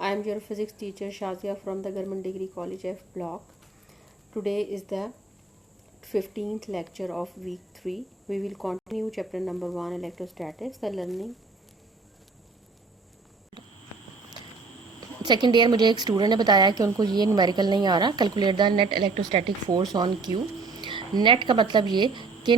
I am your physics teacher Shazia from the Government Degree College F Block. Today is the 15th lecture of week 3. We will continue chapter number 1 electrostatics, the learning. Second year मुझे एक student ने बताया कि उनको ये numerical नहीं आ रहा, calculate the net electrostatic force on Q. Net का मतलब ये कि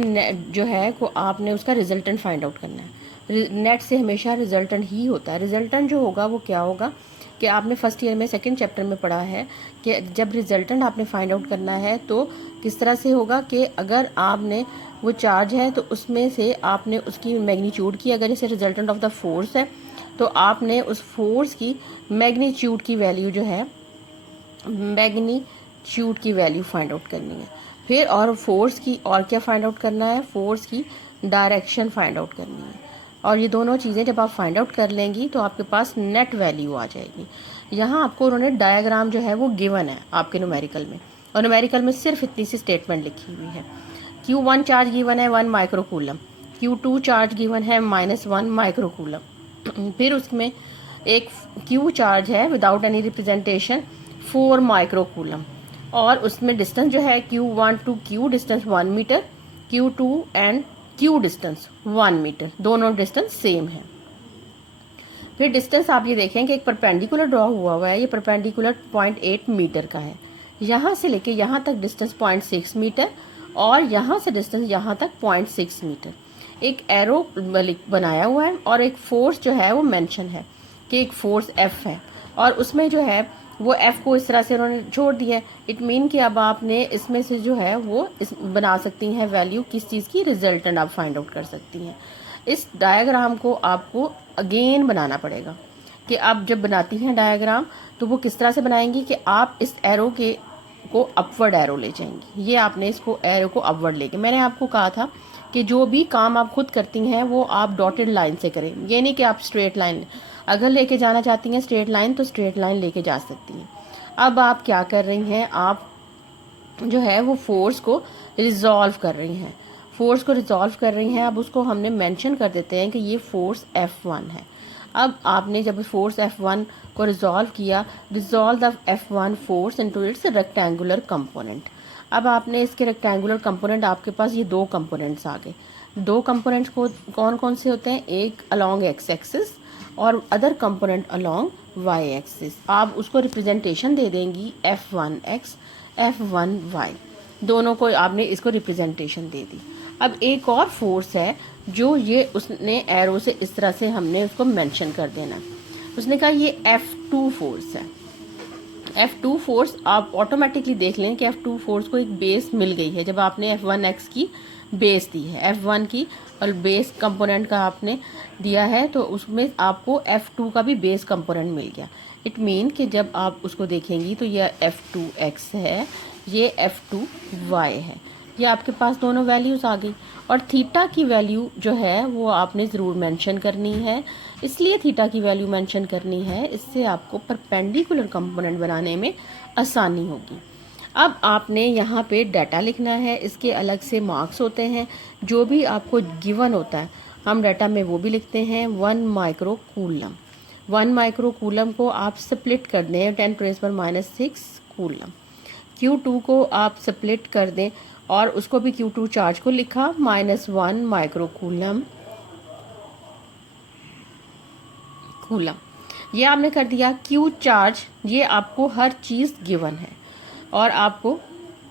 जो है को आपने उसका रिजल्टेंट फाइंड आउट करना है। नेट से हमेशा रिजल्टेंट ही होता है। रिजल्टेंट जो होगा वो क्या होगा कि आपने फर्स्ट ईयर में सेकंड चैप्टर में पढ़ा है कि जब रिजल्टेंट आपने फाइंड आउट करना है तो किस तरह से होगा कि अगर आपने वो चार्ज है तो उसमें से आपने उसकी मैग्नीट्यूड की, अगर जैसे रिजल्टेंट ऑफ द फोर्स है तो आपने उस फोर्स की मैग्नीट्यूड की वैल्यू जो है मैग्नीट्यूड की वैल्यू फाइंड आउट करनी है। फिर और फोर्स की और क्या फाइंड आउट करना है, फोर्स की डायरेक्शन फाइंड आउट करनी है। और ये दोनों चीज़ें जब आप फाइंड आउट कर लेंगी तो आपके पास नेट वैल्यू आ जाएगी। यहाँ आपको उन्होंने डायग्राम जो है वो गिवन है आपके न्यूमेरिकल में, और न्यूमेरिकल में सिर्फ इतनी सी स्टेटमेंट लिखी हुई है। Q1 चार्ज गिवन है 1 माइक्रोकूलम, Q2 चार्ज गिवन है -1 माइक्रोकूलम, फिर उसमें एक Q चार्ज है विदाउट एनी रिप्रेजेंटेशन 4 माइक्रोकूलम, और उसमें डिस्टेंस जो है Q1 to Q distance 1 metre, Q2 and Q distance 1 metre, दोनों डिस्टेंस सेम है। फिर डिस्टेंस आप ये देखें कि एक परपेंडिकुलर ड्रॉ हुआ है, ये परपेंडिकुलर 0.8 मीटर का है। यहाँ से लेके यहाँ तक डिस्टेंस 0.6 मीटर, और यहाँ से डिस्टेंस यहाँ तक 0.6 मीटर। एक एरो बनाया हुआ है और एक फोर्स जो है वो मेंशन है कि एक फोर्स F है, और उसमें जो है वो F को इस तरह से उन्होंने छोड़ दिया है। इट मीन कि अब आपने इसमें से जो है वो बना सकती हैं वैल्यू किस चीज़ की, रिजल्टेंट आप फाइंड आउट कर सकती हैं। इस डायग्राम को आपको अगेन बनाना पड़ेगा कि आप जब बनाती हैं डायग्राम तो वो किस तरह से बनाएंगी कि आप इस एरो के को अपवर्ड एरो ले जाएंगी। ये आपने इसको एरो को अपवर्ड लेके, मैंने आपको कहा था कि जो भी काम आप खुद करती हैं वो आप डॉटेड लाइन से करें, ये नहीं कि आप स्ट्रेट लाइन अगर लेके जाना चाहती हैं स्ट्रेट लाइन तो स्ट्रेट लाइन लेके जा सकती हैं। अब आप क्या कर रही हैं, आप जो है वो फोर्स को रिजॉल्व कर रही हैं, फोर्स को रिजॉल्व कर रही हैं। अब उसको हमने मेंशन कर देते हैं कि ये फोर्स F1 है। अब आपने जब फोर्स F1 को रिजॉल्व किया, resolve the F1 force into its rectangular component. अब आपने इसके रेक्टेंगुलर कंपोनेंट, आपके पास ये दो कंपोनेंट्स आ गए। दो कंपोनेंट्स को कौन कौन से होते हैं, एक अलोंग एक्स एक्सिस और other component along Y axis. आप उसको रिप्रेजेंटेशन दे देंगी F1x F1y, दोनों को आपने इसको रिप्रेजेंटेशन दे दी। अब एक और फोर्स है जो ये उसने एरो से इस तरह से हमने उसको मेंशन कर देना। उसने कहा ये F2 फोर्स है। F2 फोर्स आप ऑटोमेटिकली देख लें कि F2 फोर्स को एक बेस मिल गई है जब आपने F1x की बेस दी है, F1 की और बेस कंपोनेंट का आपने दिया है तो उसमें आपको F2 का भी बेस कंपोनेंट मिल गया। इट मीन कि जब आप उसको देखेंगी तो ये F2x है, ये F2y है, ये आपके पास दोनों वैल्यूज़ आ गई। और थीटा की वैल्यू जो है वो आपने ज़रूर मेंशन करनी है, इसलिए थीटा की वैल्यू मेंशन करनी है, इससे आपको परपेंडिकुलर कंपोनेंट बनाने में आसानी होगी। अब आपने यहाँ पे डाटा लिखना है, इसके अलग से मार्क्स होते हैं। जो भी आपको गिवन होता है हम डाटा में वो भी लिखते हैं। 1 माइक्रोकूलम, 1 माइक्रोकूलम को आप स्प्लिट कर दें 10⁻⁻6 कूलम। Q2 को आप स्प्लिट कर दें और उसको भी Q2 चार्ज को लिखा -1 माइक्रोकूलम कूलम। ये आपने कर दिया। Q चार्ज, ये आपको हर चीज़ गिवन है और आपको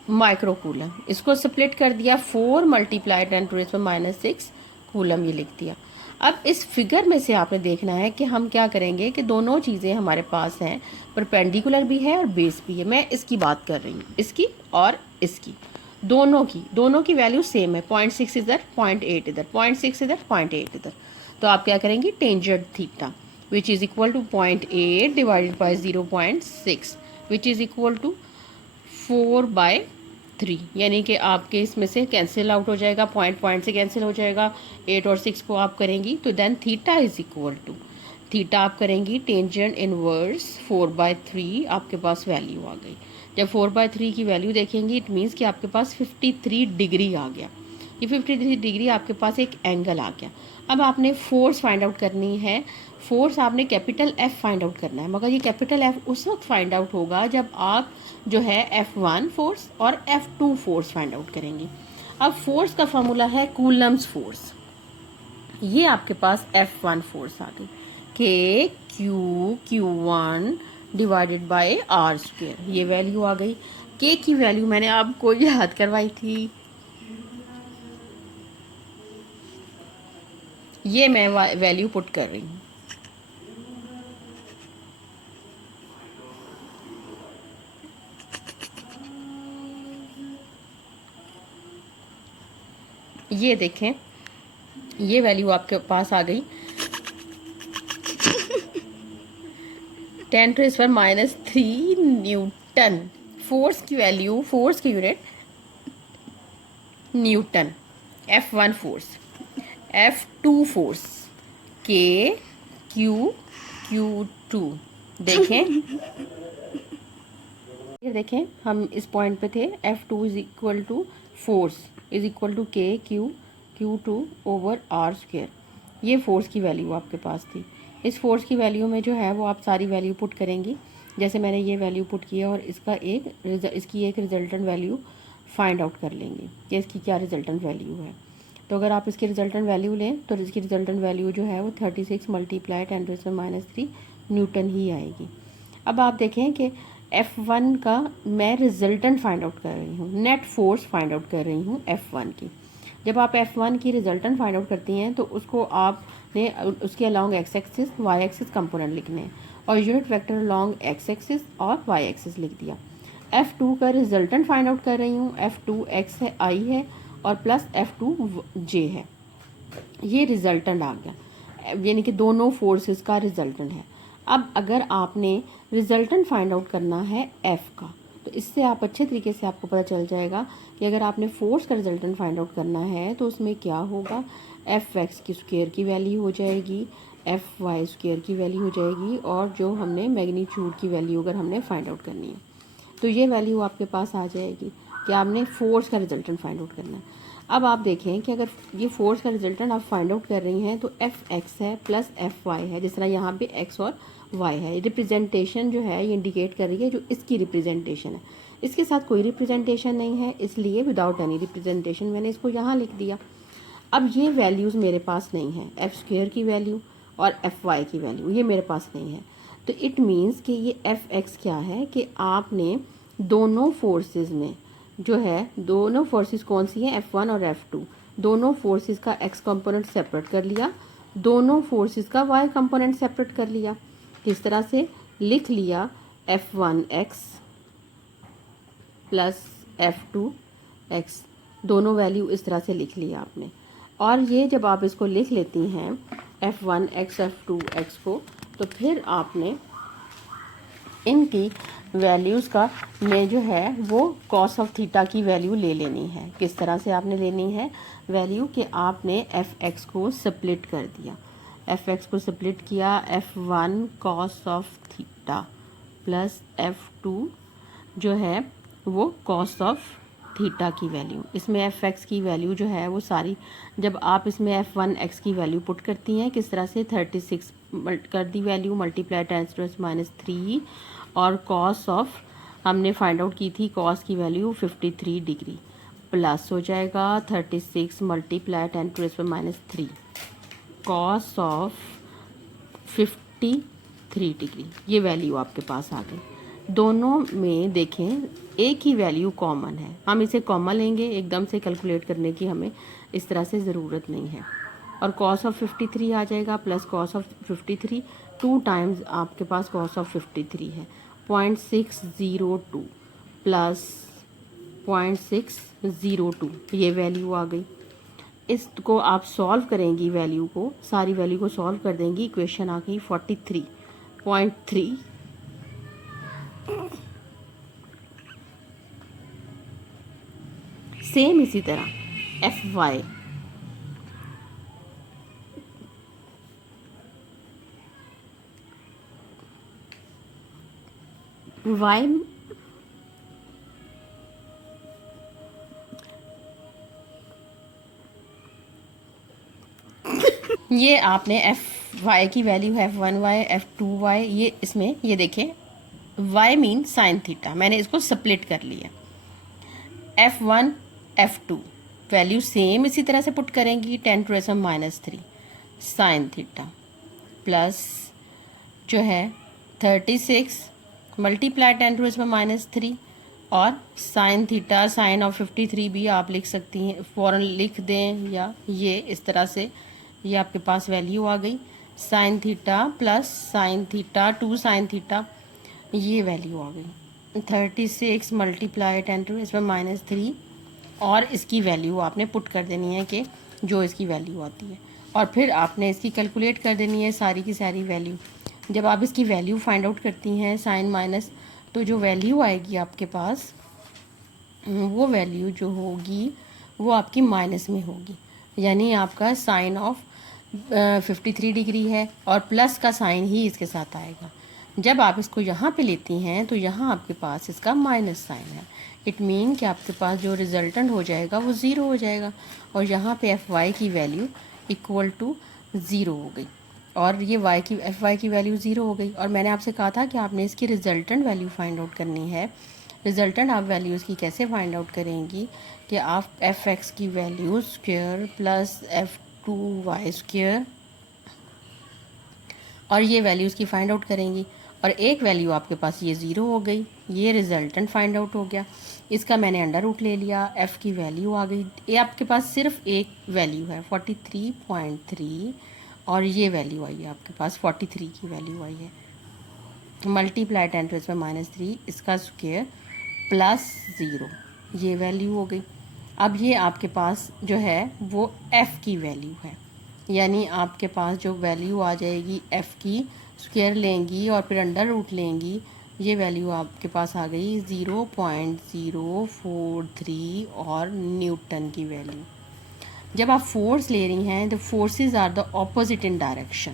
माइक्रोकूलम, इसको स्प्लिट कर दिया 4 × 10⁻⁻6 कूलम, ये लिख दिया। अब इस फिगर में से आपने देखना है कि हम क्या करेंगे कि दोनों चीज़ें हमारे पास हैं, परपेंडिकुलर भी है और बेस भी है। मैं इसकी बात कर रही हूँ, इसकी और इसकी, दोनों की वैल्यू सेम है। 0.6 इधर, 0.8 इधर, 0.6 इधर, 0.8 इधर। तो आप क्या करेंगी, tangent theta which is equal to 0.8 divided by 0.6 which is equal to 4/3, यानी कि आपके इसमें से कैंसिल आउट हो जाएगा, पॉइंट से कैंसिल हो जाएगा। 8 और 6 को आप करेंगी तो then theta is equal to, theta आप करेंगी टेंजेंट इनवर्स 4/3, आपके पास वैल्यू आ गई। जब 4/3 की वैल्यू देखेंगी इट मीन्स कि आपके पास 53 डिग्री आ गया। ये 53 डिग्री आपके पास एक एंगल आ गया। अब आपने फोर्स फाइंड आउट करनी है। फोर्स आपने कैपिटल एफ फाइंड आउट करना है, मगर ये कैपिटल एफ उस वक्त फाइंड आउट होगा जब आप जो है F1 फोर्स और F2 फोर्स फाइंड आउट करेंगे। अब फोर्स का फॉर्मूला है कूलम्स फोर्स। ये आपके पास F1 फोर्स आ गई, k Q1 divided by r square, ये वैल्यू आ गई। के की वैल्यू मैंने आपको याद करवाई थी, ये मैं वैल्यू पुट कर रही हूँ। ये देखें, ये वैल्यू आपके पास आ गई 10⁻³ न्यूटन। फोर्स की वैल्यू, फोर्स की unit Newton. F1 force, F2 force के Q2। देखें, ये देखें, हम इस पॉइंट पे थे। F2 is equal to force is equal to k Q2 over r square. ये फोर्स की वैल्यू आपके पास थी। इस फोर्स की वैल्यू में जो है वो आप सारी वैल्यू पुट करेंगी, जैसे मैंने ये वैल्यू पुट किया, और इसकी एक रिजल्टेंट वैल्यू फाइंड आउट कर लेंगे कि इसकी क्या रिजल्टेंट वैल्यू है। तो अगर आप इसकी रिजल्टेंट वैल्यू लें तो इसकी रिजल्टेंट वैल्यू जो है वो 36 मल्टीप्लाई 10⁻³ न्यूटन ही आएगी। अब आप देखें कि F1 का मैं रिजल्टेंट फाइंड आउट कर रही हूँ, नेट फोर्स फाइंड आउट कर रही हूँ F1 की। जब आप F1 की रिजल्टेंट फाइंड आउट करती हैं तो उसको आपने उसके along X axis Y axis component लिखने हैं, और unit vector along X axis और वाई एक्सिस लिख दिया। F2 का रिजल्टेंट फाइंड आउट कर रही हूँ, F2 x है, I है, और प्लस F2 j है। ये रिजल्टेंट आ गया, यानी कि दोनों फोर्सेस का रिजल्टेंट है। अब अगर आपने रिजल्टेंट फाइंड आउट करना है F का, तो इससे आप अच्छे तरीके से आपको पता चल जाएगा कि अगर आपने फोर्स का रिजल्टेंट फाइंड आउट करना है तो उसमें क्या होगा। Fx की स्क्वायर की वैल्यू हो जाएगी, Fy स्क्वायर की वैल्यू हो जाएगी, और जो हमने मैग्नीट्यूड की वैल्यू अगर हमने फाइंड आउट करनी है तो ये वैल्यू आपके पास आ जाएगी कि आपने फोर्स का रिजल्टेंट फाइंड आउट करना है। अब आप देखें कि अगर ये फोर्स का रिजल्टेंट आप फाइंड आउट कर रही हैं तो Fx है प्लस Fy है, जिस तरह यहाँ पे x और y है। रिप्रेजेंटेशन जो है ये इंडिकेट कर रही है जो इसकी रिप्रेजेंटेशन है, इसके साथ कोई रिप्रेजेंटेशन नहीं है, इसलिए विदाउट एनी रिप्रेजेंटेशन मैंने इसको यहाँ लिख दिया। अब ये वैल्यूज़ मेरे पास नहीं है, एफ स्क्वेयर की वैल्यू और Fy की वैल्यू ये मेरे पास नहीं है। तो इट मीन्स कि ये Fx क्या है कि आपने दोनों फोर्सेस में जो है, दोनों फोर्सेस कौन सी हैं, F1 और F2, दोनों फोर्सेस का x कंपोनेंट सेपरेट कर लिया, दोनों फोर्सेस का y कंपोनेंट सेपरेट कर लिया। किस तरह से लिख लिया, F1x प्लस F2x, दोनों वैल्यू इस तरह से लिख लिया आपने। और ये जब आप इसको लिख लेती हैं F1x F2x को, तो फिर आपने इनकी वैल्यूज़ का में जो है वो कॉस ऑफ थीटा की वैल्यू ले लेनी है। किस तरह से आपने लेनी है वैल्यू कि आपने Fx को स्प्लिट कर दिया, Fx को स्प्लिट किया, F1 cos of theta plus F2 जो है वो कॉस ऑफ थीटा की वैल्यू। इसमें Fx की वैल्यू जो है वो सारी, जब आप इसमें F1x की वैल्यू पुट करती हैं किस तरह से 36 कर दी वैल्यू मल्टीप्लाई 10⁻³ और कॉस ऑफ हमने फाइंड आउट की थी, कॉस की वैल्यू 53 डिग्री प्लस हो जाएगा 36 मल्टीप्लाई 10⁻³ कॉस ऑफ 53 डिग्री। ये वैल्यू आपके पास आ गई। दोनों में देखें एक ही वैल्यू कॉमन है, हम इसे कॉमन लेंगे, एकदम से कैलकुलेट करने की हमें इस तरह से ज़रूरत नहीं है। और कॉस ऑफ 53 आ जाएगा प्लस कॉस ऑफ 53, 2 टाइम्स आपके पास कॉस ऑफ 53 है, 0.602 प्लस 0.602, ये वैल्यू आ गई। इसको आप सॉल्व करेंगी, वैल्यू को, सारी वैल्यू को सॉल्व कर देंगी, इक्वेशन आ गई 43.3। सेम इसी तरह Fy y ये आपने एफ वाई की वैल्यू है F1y F2y, ये इसमें ये देखें y मीन साइन थीटा, मैंने इसको स्प्लिट कर लिया। F1 F2 वैल्यू सेम इसी तरह से पुट करेंगी, 10⁻³ साइन थीटा प्लस जो है 36 मल्टीप्लाई 10⁻³ और साइन थीटा, साइन ऑफ 53 भी आप लिख सकती हैं, फ़ौरन लिख दें, या ये इस तरह से ये आपके पास वैल्यू आ गई। Sine theta plus sine theta 2 sign theta, ये वैल्यू आ गई 36 मल्टीप्लाई 10⁻³ और इसकी वैल्यू आपने पुट कर देनी है कि जो इसकी वैल्यू आती है, और फिर आपने इसकी कैलकुलेट कर देनी है सारी की सारी वैल्यू। जब आप इसकी वैल्यू फाइंड आउट करती हैं साइन माइनस, तो जो वैल्यू आएगी आपके पास, वो वैल्यू जो होगी वो आपकी माइनस में होगी, यानी आपका साइन ऑफ 53 डिग्री है और प्लस का साइन ही इसके साथ आएगा। जब आप इसको यहाँ पे लेती हैं तो यहाँ आपके पास इसका माइनस साइन है। इट मीन कि आपके पास जो रिजल्टेंट हो जाएगा वो ज़ीरो हो जाएगा, और यहाँ पे Fy की वैल्यू इक्वल टू ज़ीरो हो गई, और ये Fy की वैल्यू ज़ीरो हो गई। और मैंने आपसे कहा था कि आपने इसकी रिजल्टेंट वैल्यू फाइंड आउट करनी है। रिजल्टेंट आप वैल्यू इसकी कैसे फाइंड आउट करेंगी कि आप Fx की value square plus F2y square और ये वैल्यू इसकी फाइंड आउट करेंगी, और एक वैल्यू आपके पास ये ज़ीरो हो गई, ये रिजल्टेंट फाइंड आउट हो गया। इसका मैंने अंडर रूट ले लिया, f की वैल्यू आ गई। ये आपके पास सिर्फ एक वैल्यू है 43.3, और ये वैल्यू आई है आपके पास 43 की वैल्यू आई है, मल्टीप्लाई 10⁻³ इसका स्क्वायर प्लस ज़ीरो, ये वैल्यू हो गई। अब ये आपके पास जो है वो f की वैल्यू है, यानी आपके पास जो वैल्यू आ जाएगी f की स्क्वायर लेंगी और फिर अंडर रूट लेंगी, ये वैल्यू आपके पास आ गई 0.043 और न्यूटन की वैल्यू। जब आप फोर्स ले रही हैं तो forces are the opposite in direction,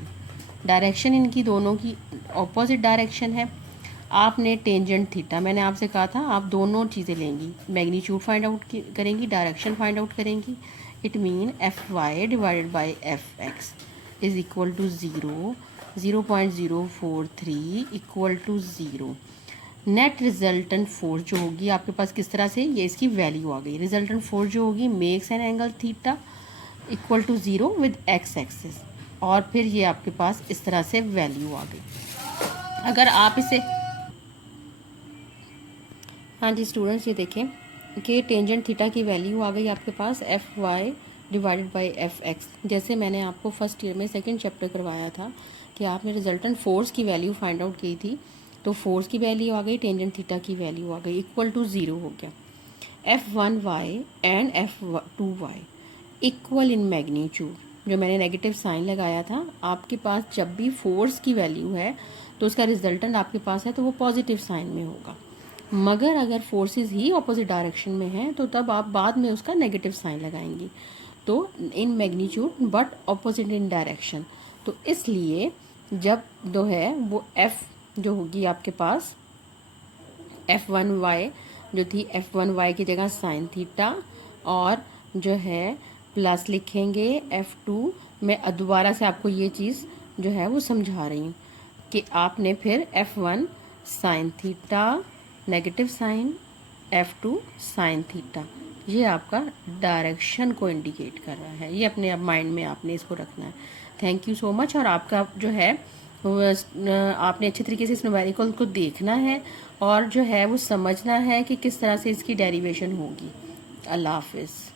direction इनकी दोनों की ऑपोजिट डायरेक्शन है। आपने टेंजेंट थीटा, मैंने आपसे कहा था आप दोनों चीज़ें लेंगी, मैग्नीट्यूड फाइंड आउट करेंगी, डायरेक्शन फाइंड आउट करेंगी। It mean Fy divided by Fx is equal to 0.043 equal to 0। Net resultant force जो होगी आपके पास किस तरह से, ये इसकी वैल्यू आ गई। रिजल्टेंट फोर्स जो होगी makes an angle theta equal to 0 with x axis, और फिर ये आपके पास इस तरह से वैल्यू आ गई। अगर आप इसे, हाँ जी स्टूडेंट्स, ये देखें कि टेंजेंट थीटा की वैल्यू आ गई आपके पास Fy डिवाइडेड बाई Fx। जैसे मैंने आपको फर्स्ट ईयर में सेकंड चैप्टर करवाया था कि आपने रिजल्टेंट फोर्स की वैल्यू फाइंड आउट की थी, तो फोर्स की वैल्यू आ गई, टेंजेंट थीटा की वैल्यू आ गई, इक्वल टू 0 हो गया। F1y and F2y equal in magnitude, जो मैंने नेगेटिव साइन लगाया था, आपके पास जब भी फोर्स की वैल्यू है तो उसका रिजल्टेंट आपके पास है तो वो पॉजिटिव साइन में होगा, मगर अगर फोर्सेस ही ऑपोजिट डायरेक्शन में हैं तो तब आप बाद में उसका नेगेटिव साइन लगाएंगी, तो in magnitude but opposite in direction. तो इसलिए जब जो है वो F जो होगी आपके पास F1y जो थी, F1y की जगह साइन थीटा, और जो है प्लस लिखेंगे F2। मैं दोबारा से आपको ये चीज़ जो है वो समझा रही हूँ कि आपने फिर F1 sine theta negative sine, F2 sine theta, ये आपका डायरेक्शन को इंडिकेट कर रहा है। ये अपने माइंड में आपने इसको रखना है। Thank you so much. और आपका जो है आपने अच्छे तरीके से इस न्यूमेरिकल को देखना है और जो है वो समझना है कि किस तरह से इसकी डेरिवेशन होगी। अल्लाह हाफिज़।